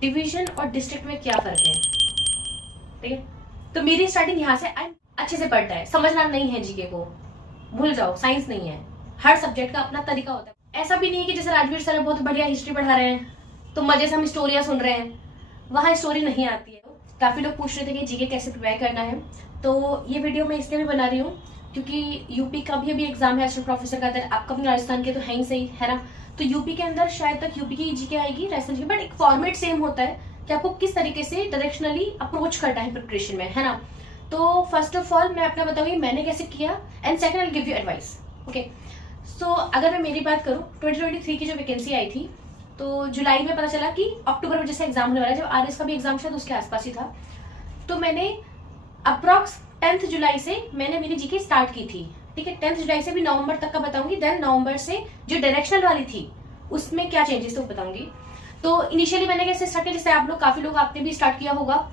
Division और district में क्या फर्क है, ठीक है। तो मेरी स्टार्टिंग यहाँ से, अच्छे से पढ़ता है, समझना नहीं है जीके को, भूल जाओ, साइंस नहीं है। हर सब्जेक्ट का अपना तरीका होता है। ऐसा भी नहीं है कि जैसे राजवीर सर बहुत बढ़िया हिस्ट्री पढ़ा रहे हैं तो मजे से हम स्टोरियां सुन रहे हैं, वहां स्टोरी नहीं आती है। काफी लोग पूछ रहे थे कि जीके कैसे प्रिपेयर करना है, तो ये वीडियो मैं इसलिए भी बना रही हूँ क्योंकि यूपी का भी अभी एग्जाम है असिस्टेंट प्रोफेसर का। आपका अपने राजस्थान के तो है ही सही, है ना। तो यूपी के अंदर शायद तक यूपी की जीके आएगी, राजस्थान की, बट एक फॉर्मेट सेम होता है कि आपको किस तरीके से डायरेक्शनली अप्रोच करना है प्रिपरेशन में, है ना। तो फर्स्ट ऑफ ऑल मैं अपना बताऊंगी मैंने कैसे किया, and second I give you advice, okay. So अगर मैं मेरी बात करूँ, 2023 की जो वैकेंसी आई थी तो जुलाई में पता चला कि अक्टूबर में जैसे एग्जाम होने वाला है, जब आरएस का भी एग्जाम शायद उसके आसपास ही था। तो मैंने अप्रॉक्स 10th जुलाई से मैंने मेरी जीके स्टार्ट की थी, ठीक है। 10th जुलाई से भी नवंबर तक का बताऊंगी, देन नवंबर से जो डायरेक्शनल वाली थी उसमें क्या चेंजेस थे वो बताऊंगी। तो इनिशियली मैंने कैसे स्टार्ट किया, जैसे आप लोग, काफी लोग आपने भी स्टार्ट किया होगा।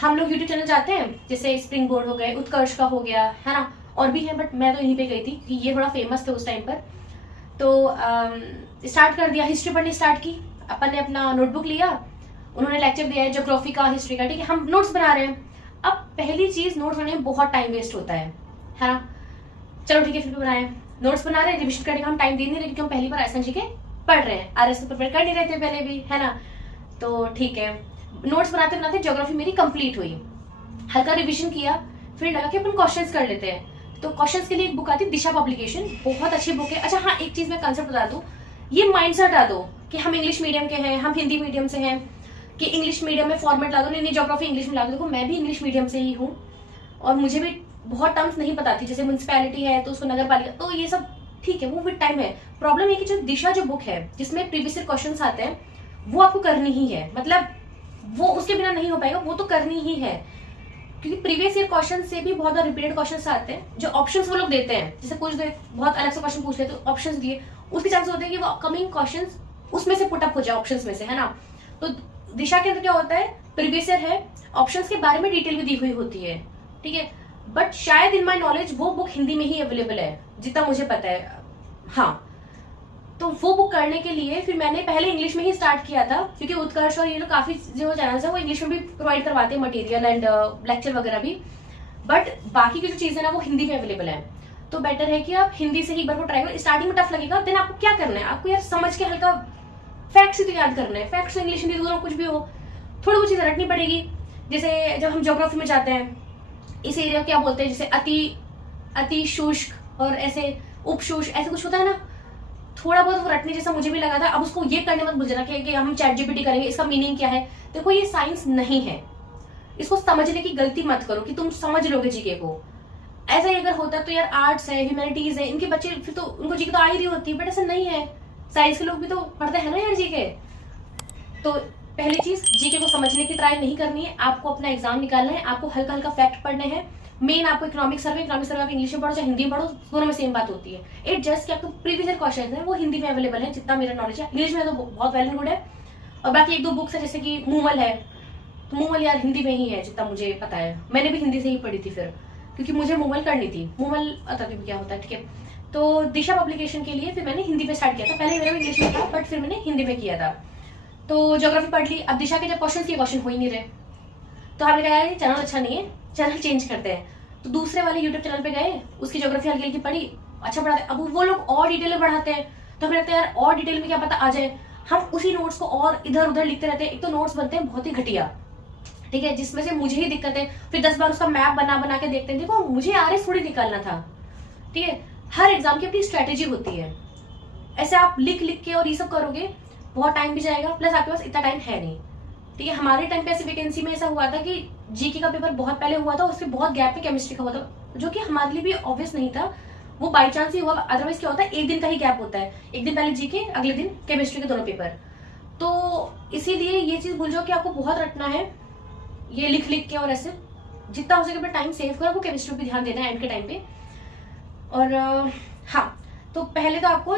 हम लोग यूट्यूब चैनल जाते हैं, जैसे स्प्रिंग बोर्ड हो गए, उत्कर्ष का हो गया, है ना, और भी है, बट मैं तो यहीं पे गई थी क्योंकि ये थोड़ा फेमस थे उस टाइम पर। तो स्टार्ट कर दिया, हिस्ट्री पढ़नी स्टार्ट की। अपन ने अपना नोटबुक लिया, उन्होंने लेक्चर दिया है ज्योग्राफी का, हिस्ट्री का, ठीक है। हम नोट्स बना रहे हैं। अब पहली चीज, नोट्स बनाने में बहुत टाइम वेस्ट होता है ना। चलो ठीक है, फिर भी बनाए, नोट्स बना रहे हैं, रिविजन करने का हम टाइम दे नहीं रहे क्योंकि हम पहली बार एसएन जीके पढ़ रहे हैं, आरएस को प्रिपेयर कर नहीं रहे थे पहले भी, है ना। तो ठीक है, नोट्स बनाते बनाते ज्योग्राफी मेरी कंप्लीट हुई, हल्का रिवीजन किया, फिर लगा कि अपन क्वेश्चंस कर लेते हैं। तो क्वेश्चंस के लिए एक बुक आती है, दिशा पब्लिकेशन, बहुत अच्छी बुक है। अच्छा हाँ, एक चीज मैं कंसेप्ट बता दूं, ये माइंडसेट हटा दो कि हम इंग्लिश मीडियम के हैं, हम हिंदी मीडियम से हैं, कि इंग्लिश मीडियम में फॉर्मेट ला दो, नहीं ज्योग्राफी इंग्लिश में ला दो। देखो मैं भी इंग्लिश मीडियम से ही हूँ और मुझे भी बहुत टर्म्स नहीं पता थी, जैसे म्युनिसिपैलिटी है तो उसको नगर पालिका, तो ये सब ठीक है, वो विद टाइम है। प्रॉब्लम है कि जो दिशा जो बुक है जिसमें प्रीवियस ईयर क्वेश्चंस आते हैं, वो आपको करनी ही है, मतलब वो उसके बिना नहीं हो पाएगा, वो तो करनी ही है। क्योंकि प्रीवियस ईयर क्वेश्चन से भी बहुत रिपीटेड क्वेश्चंस आते हैं, जो ऑप्शंस वो लोग देते हैं, जैसे कुछ बहुत अलग से क्वेश्चन पूछ लेते तो ऑप्शंस दिए, उसके चांसेस होते हैं कि वो अपकमिंग क्वेश्चंस उसमें से पुटअप हो जाए, ऑप्शंस में से, है ना। तो दिशा के अंदर क्या होता है, प्रीवियस ईयर है, ऑप्शंस के बारे में डिटेल भी दी हुई होती है, ठीक है। बट शायद इन माई नॉलेज वो बुक हिंदी में ही अवेलेबल है, जितना मुझे पता है, हाँ। तो वो बुक करने के लिए फिर मैंने पहले इंग्लिश में ही स्टार्ट किया था, क्योंकि उत्कर्ष और ये लोग काफी जो चैनल्स है वो इंग्लिश में भी प्रोवाइड करवाते हैं मटेरियल एंड लेक्चर वगैरह भी, बट बाकी की जो चीजें ना वो हिंदी में अवेलेबल है। तो बेटर है कि आप हिंदी से ही एक बार को ट्राई करो। स्टार्टिंग में टफ लगेगा, देन आपको क्या करना है, आपको यार समझ के हल्का फैक्ट्स ही तो याद करना है, फैक्ट्स इंग्लिश हिंदी दोनों कुछ भी हो, थोड़ी बहुत चीजें रटनी पड़ेगी। जैसे जब हम ज्योग्राफी में जाते हैं, इस एरिया क्या बोलते हैं, जैसे अति शुष्क और ऐसे उपशुष्क, ऐसे कुछ होता है ना, थोड़ा बहुत वो रटने जैसा मुझे भी लगा था। अब उसको ये करने मत भूल जाना कि हम चैट जीपीटी करेंगे, इसका मीनिंग क्या है। देखो ये साइंस नहीं है, इसको समझने की गलती मत करो कि तुम समझ लोगे जीके को। ऐसा ही अगर होता तो यार आर्ट्स है, ह्यूमैनिटीज है, इनके बच्चे फिर तो उनको जीके तो आ ही रही होती है, बट ऐसा नहीं है। साइंस के लोग भी तो पढ़ते हैं ना यार जीके। तो पहली चीज, जीके को समझने की ट्राई नहीं करनी है, आपको अपना एग्जाम निकालना है, आपको हल्का हल्का फैक्ट पढ़ने हैं। मेन आपको इकोनॉमिक सर्वे आप इंग्लिश में पढ़ो चाहे हिंदी में पढ़ो, दोनों में सेम बात होती है। इट जस्ट कि आपको प्रीवियस ईयर क्वेश्चन है वो हिंदी में अवेलेबल है, जितना मेरा नॉलेज है। इंग्लिश में तो बहुत वेल एंड गुड है, और बाकी एक दो बुक्स है जैसे कि मूमल है, तो मूमल यार हिंदी में ही है जितना मुझे पता है, मैंने भी हिंदी से ही पढ़ी थी फिर, क्योंकि मुझे मूमल करनी थी, मूमल पता नहीं क्या होता है, ठीक है। तो दिशा पब्लिकेशन के लिए फिर मैंने हिंदी में स्टार्ट किया था, पहले मेरा इंग्लिश में था बट फिर मैंने हिंदी में किया था। तो ज्योग्राफी पढ़ ली। अब दिशा के जब क्वेश्चन हो ही नहीं रहे, तो हमने कहा यार चैनल अच्छा नहीं है, चैनल चेंज करते हैं। तो दूसरे वाले यूट्यूब चैनल पे गए, उसकी ज्योग्राफी हल्की हल्की पढ़ी, अच्छा पढ़ाते हैं। अब वो लोग और डिटेल में पढ़ाते हैं, तो हमें लगता है यार और डिटेल में क्या पता आ जाए, हम उसी नोट्स को और इधर उधर लिखते रहते हैं। एक तो नोट्स बनते हैं बहुत ही घटिया, ठीक है, जिसमें से मुझे ही दिक्कत है। फिर 10 बार उसका मैप बना बना के देखते हैं, देखो मुझे आरएस थोड़ी निकालना था, ठीक है। हर एग्जाम की अपनी स्ट्रेटेजी होती है, ऐसे आप लिख लिख के और ये सब करोगे बहुत टाइम भी जाएगा, प्लस आपके पास इतना टाइम है नहीं, ठीक है। हमारे टाइम पे ऐसी वैकेंसी में ऐसा हुआ था कि जीके का पेपर बहुत पहले हुआ था, उसके बहुत गैप में केमिस्ट्री का हुआ था, जो कि हमारे लिए भी ऑब्वियस नहीं था, वो बाई चांस ही हुआ। अदरवाइज क्या होता है, एक दिन का ही गैप होता है, एक दिन पहले जीके, अगले दिन केमिस्ट्री के दोनों पेपर। तो इसीलिए ये चीज भूल जाओ कि आपको बहुत रटना है, ये लिख लिख के, और ऐसे जितना हो सके अपना टाइम सेव करो, आपको केमिस्ट्री पे ध्यान देना है एंड के टाइम पे। और हाँ, तो पहले तो आपको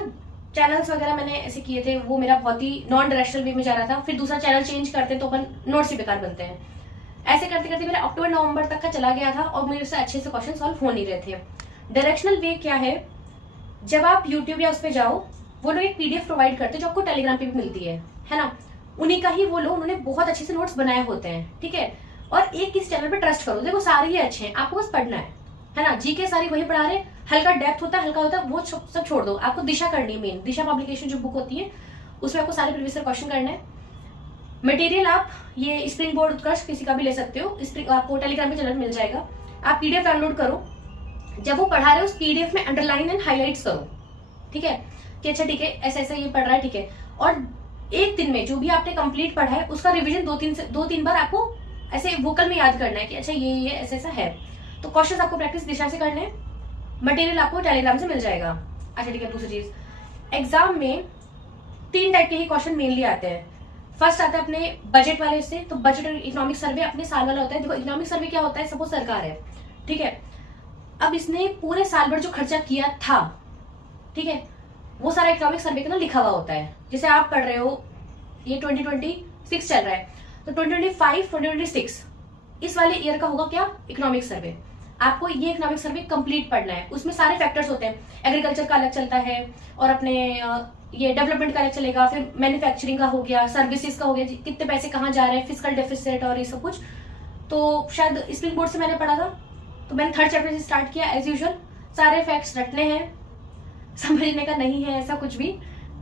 चैनल्स वगैरह मैंने ऐसे किए थे, वो मेरा बहुत ही नॉन डायरेक्शनल वे में जा रहा था। फिर दूसरा चैनल चेंज करते तो अपन नोट्स ही बेकार बनते हैं। ऐसे करते करते मेरा अक्टूबर नवंबर तक का चला गया था और मेरे से अच्छे से क्वेश्चन सॉल्व हो नहीं रहे थे। डायरेक्शनल वे क्या है, जब आप यूट्यूब या उस पर जाओ, वो लोग एक पीडीएफ प्रोवाइड करते हैं जो आपको टेलीग्राम पे भी मिलती है ना। उन्हीं का ही वो लो, उन्होंने बहुत अच्छे से नोट्स बनाए होते हैं, ठीक है। और एक किस चैनल पे ट्रस्ट करो, देखो सारे ही अच्छे हैं, आपको बस पढ़ना है ना। जीके सारी वही पढ़ा रहे, हल्का डेप्थ होता है, हल्का होता है, वो सब छोड़ दो, आपको दिशा करनी है। मेन दिशा पब्लिकेशन जो बुक होती है उसमें आपको सारे प्रीवियस क्वेश्चन करना है। मटेरियल आप ये स्प्रिंग बोर्ड उत्कर्ष किसी का भी ले सकते हो, आपको टेलीग्राम पे चैनल मिल जाएगा। आप पीडीएफ डाउनलोड करो, जब वो पढ़ा रहे हो उस पीडीएफ में अंडरलाइन एंड हाईलाइट्स करो, ठीक है, कि अच्छा ठीक है ऐसा ऐसा ये पढ़ रहा है, ठीक है। और एक दिन में जो भी आपने कंप्लीट पढ़ा है उसका रिवीजन दो तीन बार आपको ऐसे वोकल में याद करना है कि अच्छा ये ऐसा ऐसा है। तो क्वेश्चंस आपको प्रैक्टिस दिशा से करने हैं। मटेरियल आपको टेलीग्राम से मिल जाएगा। अच्छा ठीक है, दूसरी चीज, एग्जाम में 3 टाइप के ही क्वेश्चन मेनली आते हैं। फर्स्ट आता है अपने बजट वाले से, तो बजट और इकोनॉमिक सर्वे अपने साल वाला होता है। देखो इकोनॉमिक सर्वे क्या होता है, सपोज सरकार है, ठीक है, अब इसने पूरे साल भर जो खर्चा किया था, ठीक है, वो सारा इकोनॉमिक सर्वे के ना लिखा हुआ होता है। जैसे आप पढ़ रहे हो, ये 2026 चल रहा है, तो 2025 2026 इस वाले ईयर का होगा क्या, इकोनॉमिक सर्वे। आपको ये इकोनॉमिक सर्वे कंप्लीट पढ़ना है। उसमें सारे फैक्टर्स होते हैं, एग्रीकल्चर का अलग चलता है, और अपने ये डेवलपमेंट का अलग चलेगा, फिर मैन्युफैक्चरिंग का हो गया, सर्विसेज का हो गया, कितने पैसे कहाँ जा रहे हैं, फिजिकल डेफिसिट और ये सब कुछ। तो शायद स्प्रिंग बोर्ड से मैंने पढ़ा था, तो मैंने 3rd चैप्टर से स्टार्ट किया। एज यूजुअल सारे फैक्ट्स रटने हैं, समझने का नहीं है ऐसा कुछ भी,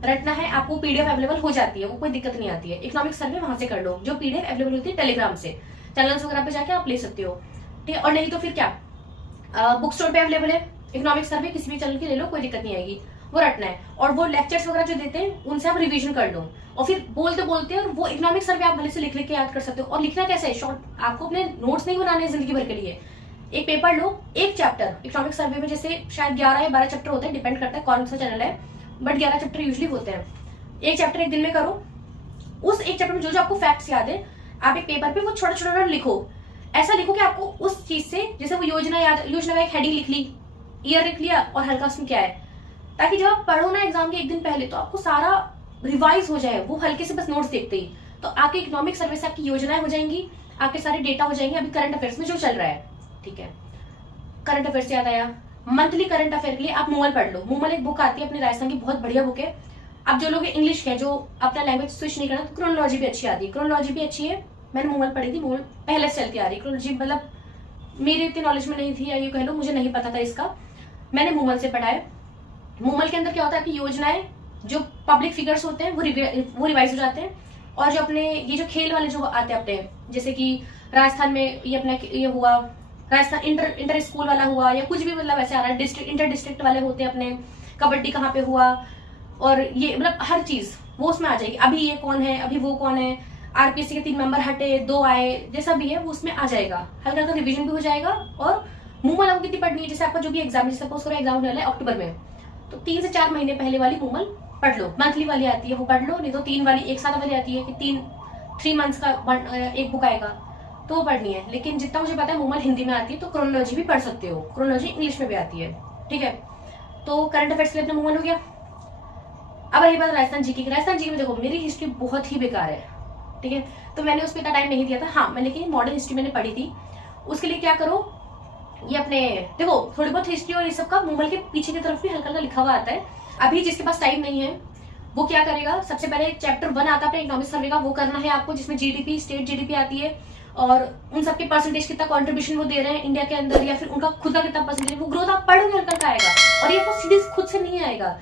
रटना है। आपको पीडीएफ अवेलेबल हो जाती है, वो कोई दिक्कत नहीं आती है। इकोनॉमिक सर्वे वहां से कर लो, जो पीडीएफ अवेलेबल होती है टेलीग्राम से, चैनल्स वगैरह पे जाके आप ले सकते हो, ठीक है। और नहीं तो फिर क्या, बुक स्टोर पे अवेलेबल है इकोनॉमिक सर्वे, किसी भी चैनल की ले लो, कोई दिक्कत नहीं आएगी। वो रटना है, और वो लेक्चर्स वगैरह जो देते हैं उनसे आप रिवीजन कर लो, और फिर बोलते बोलते, और वो इकोनॉमिक सर्वे आप भले से लिख के याद कर सकते हो। और लिखना कैसे है, शॉर्ट, आपको अपने नोट्स नहीं बनाने जिंदगी भर के लिए। एक पेपर लो, एक चैप्टर इकोनॉमिक सर्वे में, जैसे शायद 11 या 12 चैप्टर होते हैं, डिपेंड करता है कौन सा चैनल है, बट 11 चैप्टर यूजली होते हैं। एक चैप्टर एक दिन में करो, उस एक चैप्टर में जो जो आपको फैक्ट्स याद है, आप एक पेपर पे वो छोटा छोटा लिखो। ऐसा लिखो कि आपको उस चीज से, जैसे वो योजना याद, योजना का एक हेडिंग लिख ली, ईयर लिख लिया, और हल्का उसमें क्या है, ताकि जब आप पढ़ो ना एग्जाम के एक दिन पहले, तो आपको सारा रिवाइज हो जाए, वो हल्के से बस नोट्स देखते ही। तो आपके इकोनॉमिक सर्वे से आपकी योजनाएं हो जाएंगी, आपके सारे डेटा हो जाएंगे अभी करंट अफेयर्स में जो चल रहा है, ठीक है। करंट अफेयर्स याद आया, मंथली करंट अफेयर के लिए आप मूमल पढ़ लो। मूमल एक बुक आती है अपने राजस्थान की, बहुत बढ़िया बुक है। अब जो लोग इंग्लिश के, जो अपना लैंग्वेज स्विच नहीं करना, तो क्रोनोलॉजी भी अच्छी आती है, क्रोनोलॉजी भी अच्छी है। मैंने मूमल पढ़ी थी, मूमल पहले से चल के आ रही। क्रोनोलॉजी मतलब मेरी इतनी नॉलेज में नहीं थी, या ये कह लो मुझे नहीं पता था इसका, मैंने मूमल से पढ़ा है। मूमल के अंदर क्या होता है, आपकी योजनाएं, जो पब्लिक फिगर्स होते हैं वो रिवाइज हो जाते हैं। और जो अपने ये जो खेल वाले जो आते हैं अपने, जैसे कि राजस्थान में ये अपना ये हुआ, राजस्थान इंटर स्कूल वाला हुआ, या कुछ भी मतलब ऐसे आ रहा है, डिस्ट्रिक्ट इंटर डिस्ट्रिक्ट वाले होते हैं अपने, कबड्डी कहाँ पे हुआ, और ये मतलब हर चीज वो उसमें आ जाएगी। अभी ये कौन है, अभी वो कौन है, आरपीएससी के 3 मेंबर हटे, 2 आए, जैसा भी है वो उसमें आ जाएगा। हल्का हल्का रिवीजन भी हो जाएगा। और मूमल आपको कितनी पढ़नी है, जैसे आपका जो भी एग्जाम, जैसे सपोज करो एग्जाम होने वाला है अक्टूबर में, तो 3 से 4 महीने पहले वाली मूमल पढ़ लो। मंथली वाली आती है वो पढ़ लो, नहीं तो 3 वाली एक साथ वाली आती है कि 3 मंथ्स का एक बुक आएगा, तो वो पढ़नी है। लेकिन जितना मुझे पता है मूमल हिंदी में आती है, तो क्रोनोलॉजी भी पढ़ सकते हो, क्रोनोलॉजी इंग्लिश में भी आती है, ठीक है। तो करंट अफेयर्स के लिए अपना मूमल हो गया। अब रही बात राजस्थान जीके की। राजस्थान जीके में देखो मेरी हिस्ट्री बहुत ही बेकार है, ठीक है, तो मैंने उस पर इतना टाइम नहीं दिया था। हाँ, मैं लेकिन मॉडर्न हिस्ट्री मैंने पढ़ी थी। उसके लिए क्या करो, ये अपने देखो थोड़ी बहुत हिस्ट्री और ये सब का मूमल के पीछे की तरफ भी हल्का हल्का लिखा हुआ आता है। अभी जिसके पास टाइम नहीं है वो क्या करेगा, सबसे पहले चैप्टर 1 आता है अपने इकोनॉमिक सर्वे का, वो करना है आपको, जिसमें जीडीपी, स्टेट जीडीपी आती है, और उन सबके परसेंटेज कितना कंट्रीब्यूशन वो दे रहे हैं इंडिया के अंदर, या फिर उनका खुद का कितना परसेंटेज, वो ग्रोथ आप पढ़ोगे हल्का हल्का आएगा। और ये आपको सीरीज खुद से नहीं आएगा,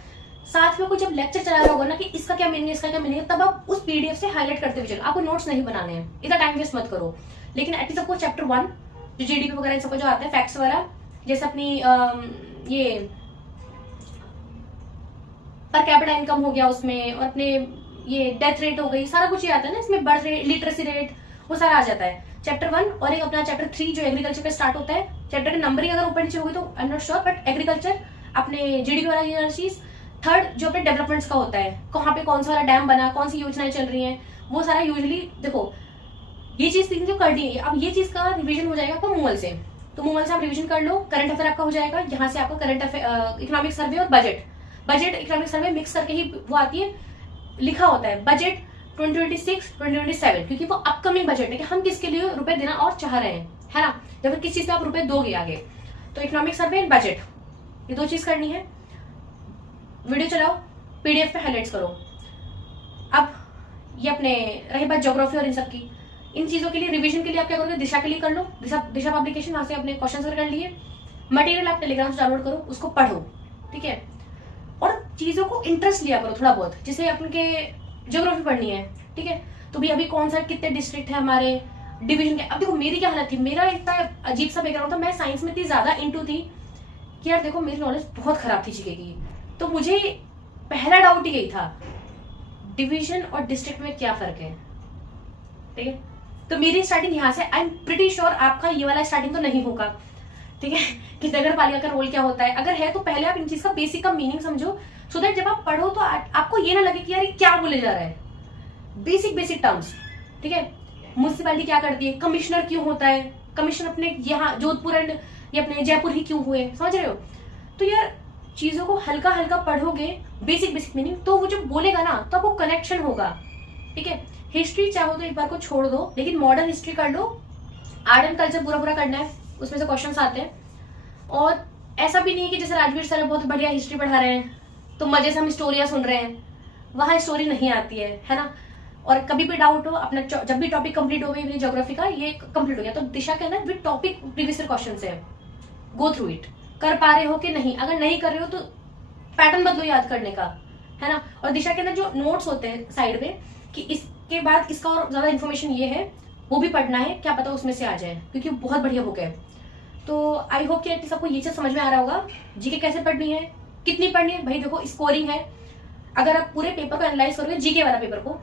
साथ में कोई जब लेक्चर चला रहा होगा ना कि इसका क्या मीनिंग है, इसका क्या मीनिंग है, तब आप उस पीडीएफ से हाईलाइट करते हुए चलो। आपको नोट्स नहीं बनाने हैं, इतना टाइम वेस्ट मत करो। लेकिन एटलीस्ट आपको चैप्टर 1 जो जीडीपी वगैरह सबका जो आता है, फैक्ट्स वगैरह, जैसे अपनी ये पर कैपिटा इनकम हो गया उसमें, और अपने ये डेथ रेट हो गई, सारा कुछ ही आता है ना इसमें, बर्थ रेट, लिटरेसी रेट, वो सारा आ जाता है चैप्टर 1। और एक अपना चैप्टर 3 जो एग्रीकल्चर पे स्टार्ट होता है। चैप्टर की नंबरिंग अगर ऊपर नीचे होगी तो I am not sure, but agriculture, अपने जीडीपी वाला ये चीज। 3rd जो अपने डेवलपमेंट्स का होता है, कहाँ पे कौन सा वाला डैम बना, कौन सी योजनाएं चल रही हैं, वो सारा यूजुअली देखो ये चीज 3 जो कर दी है। अब ये चीज का रिवीजन हो जाएगा आपको मूमल से, तो मूमल से आप रिवीजन कर लो। करंट अफेयर आपका हो जाएगा, यहाँ से आपका करंट अफेयर, इकोनॉमिक सर्वे और बजट इकोनॉमिक सर्वे मिक्स करके ही वो आती है, लिखा होता है बजट 2026 2027, क्योंकि वो अपकमिंग बजट है कि हम किसके लिए रुपए देना और चाह रहे हैं, है ना, या फिर किस चीज पे आप रुपए दोगे आगे। तो इकोनॉमिक सर्वे एंड बजट, ये 2 चीज करनी है। वीडियो चलाओ, पीडीएफ पे हाईलाइट्स करो। अब ये अपने रही बात ज्योग्राफी और इन सब की, इन चीजों के लिए रिवीजन के लिए आप क्या करोगे, दिशा के लिए कर लो, दिशा पब्लिकेशन, वहां से अपने क्वेश्चन कर लिए। मटेरियल आप टेलीग्राम से डाउनलोड करो, उसको पढ़ो, ठीक है। और चीजों को इंटरेस्ट लिया करो थोड़ा बहुत, जैसे अपन के ज्योग्राफी पढ़नी है, ठीक है, तो भी अभी कौन सा कितने डिस्ट्रिक्ट है हमारे, डिवीजन के। अब देखो मेरी क्या हालत थी, मेरा इतना अजीब सा बैकग्राउंड था, मैं साइंस में इतनी ज्यादा इंटू थी कि यार देखो मेरी नॉलेज बहुत खराब थी जीके की। तो मुझे पहला डाउट ही यही था, डिवीजन और डिस्ट्रिक्ट में क्या फर्क है, ठीक है। तो मेरी स्टार्टिंग यहाँ से, आई एम प्रिटी श्योर आपका ये वाला स्टार्टिंग तो नहीं होगा, ठीक है, कि नगर पालिका का रोल क्या होता है। अगर है तो पहले आप इन चीज का बेसिक का मीनिंग समझो, सो दैट जब आप पढ़ो तो आपको ये ना लगे कि यार ये क्या बोले जा रहा है, बेसिक टर्म्स, ठीक है। म्युनिसिपैलिटी क्या करती है, कमिश्नर क्यों होता है, कमिश्नर अपने यहाँ जोधपुर एंड ये अपने जयपुर ही क्यों हुए, समझ रहे हो। तो यार चीजों को हल्का हल्का पढ़ोगे, बेसिक मीनिंग, तो वो जो बोलेगा ना तो आपको कनेक्शन होगा, ठीक है। हिस्ट्री चाहो तो एक बार को छोड़ दो, लेकिन मॉडर्न हिस्ट्री कर लो। आर्ट एंड कल्चर पूरा करना है, उसमें से क्वेश्चंस आते हैं। और ऐसा भी नहीं कि जैसे राजवीर सर बहुत बढ़िया हिस्ट्री पढ़ा रहे हैं तो मजे से हम स्टोरियां सुन रहे हैं, वहां स्टोरी नहीं आती है ना। और कभी भी डाउट हो अपना, जब भी टॉपिक कंप्लीट हो गई ज्योग्राफी का, ये कंप्लीट हो गया तो दिशा के अंदर विद टॉपिक प्रीवियस क्वेश्चन है, गो थ्रू इट, कर पा रहे हो कि नहीं। अगर नहीं कर रहे हो तो पैटर्न बदलो याद करने का, है ना। और दिशा के अंदर जो नोट्स होते हैं साइड में कि इसके बाद इसका और ज्यादा इन्फॉर्मेशन ये है, वो भी पढ़ना है, क्या पता उसमें से आ जाए, क्योंकि बहुत बढ़िया बुक है। तो आई होप कि सबको ये चीज समझ में आ रहा होगा, जीके कैसे पढ़नी है, कितनी पढ़नी है। भाई देखो स्कोरिंग है, अगर आप पूरे पेपर को एनालाइज करोगे, जीके वाला पेपर को,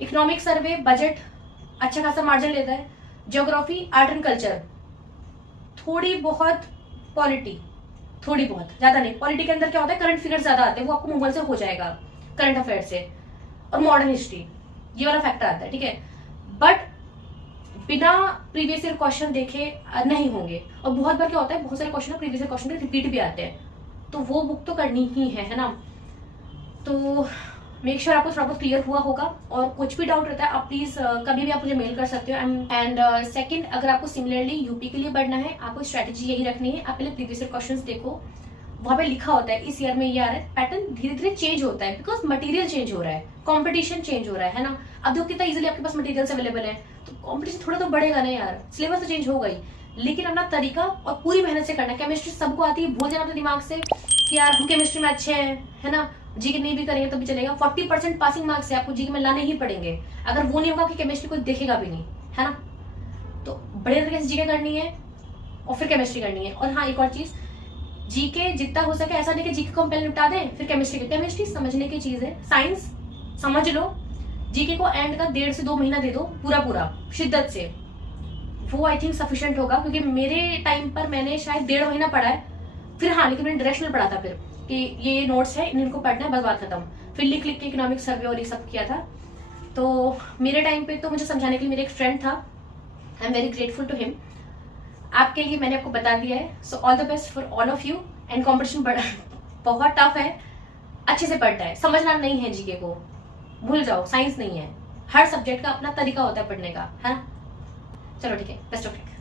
इकोनॉमिक सर्वे बजट अच्छा खासा मार्जिन लेता है, ज्योग्राफी आर्ट एंड कल्चर थोड़ी बहुत, पॉलिटी थोड़ी बहुत, ज्यादा नहीं। पॉलिटी के अंदर क्या होता है, करंट फिगर ज्यादा आते हैं, वो आपको मोबाइल से हो जाएगा, करंट अफेयर से। और मॉडर्न हिस्ट्री ये वाला फैक्टर आता है, ठीक है। बट बिना प्रीवियस ईयर क्वेश्चन देखे नहीं होंगे। और बहुत बार क्या होता है, बहुत सारे question previous year question repeat भी आते हैं, तो वो बुक तो करनी ही है ना। तो मेक श्योर आपको थोड़ा बहुत क्लियर हुआ होगा। और कुछ भी डाउट रहता है आप प्लीज कभी भी आप मुझे मेल कर सकते हो। एंड सेकंड, अगर आपको सिमिलरली यूपी के लिए बढ़ना है, आपको स्ट्रेटेजी यही रखनी है, आप पहले प्रीवियस ईयर क्वेश्चंस देखो, वहां पे लिखा होता है इस ईयर में ये आ रहा है। पैटर्न धीरे धीरे चेंज होता है, बिकॉज मटेरियल चेंज हो रहा है, कॉम्पिटिशन चेंज हो रहा है ना। अब देखो कितना इजिली आपके पास मटेरियल्स अवेलेबल है, तो कॉम्पिटिशन थोड़ा तो बढ़ेगा ना यार, सिलेबस तो चेंज होगा ही, लेकिन अपना तरीका और पूरी मेहनत से करना। केमिस्ट्री सबको आती है, भूल जाना अपने दिमाग से कि यार हम केमिस्ट्री में अच्छे हैं, है ना, जीके नहीं भी करेंगे तो भी चलेगा। 40% पासिंग मार्क्स है, आपको जीके में लाने ही पड़ेंगे। अगर वो नहीं होगा कि केमिस्ट्री कोई देखेगा भी नहीं, है ना। तो बड़े तरीके से जीके करनी है और फिर केमिस्ट्री करनी है। और हाँ, एक और चीज, जीके जितना हो सके, ऐसा नहीं कि जीके को हम पहले निपटा दें फिर केमिस्ट्री की। केमिस्ट्री समझने की चीज है, साइंस समझ लो, जीके को एंड का 1.5 से 2 महीना दे दो पूरा शिद्दत से, वो आई थिंक सफिशिएंट होगा। क्योंकि मेरे टाइम पर मैंने शायद 1.5 महीना पढ़ा है, फिर हाँ, लेकिन मैंने डायरेक्शनल पढ़ा था, फिर कि ये नोट्स है इनको पढ़ना है, बस बात खत्म। फिर लिख के इकोनॉमिक सर्वे और ये सब किया था। तो मेरे टाइम पे तो मुझे समझाने के लिए मेरे एक फ्रेंड था, I am very grateful to him. आपके लिए मैंने आपको बता दिया है। So all the best for all of you. And competition बहुत टफ है, अच्छे से पढ़ना है, समझना नहीं है जीके को, भूल जाओ, साइंस नहीं है। हर सब्जेक्ट का अपना तरीका होता है पढ़ने का, है ना। चलो ठीक है, बेस्ट ऑफ लक।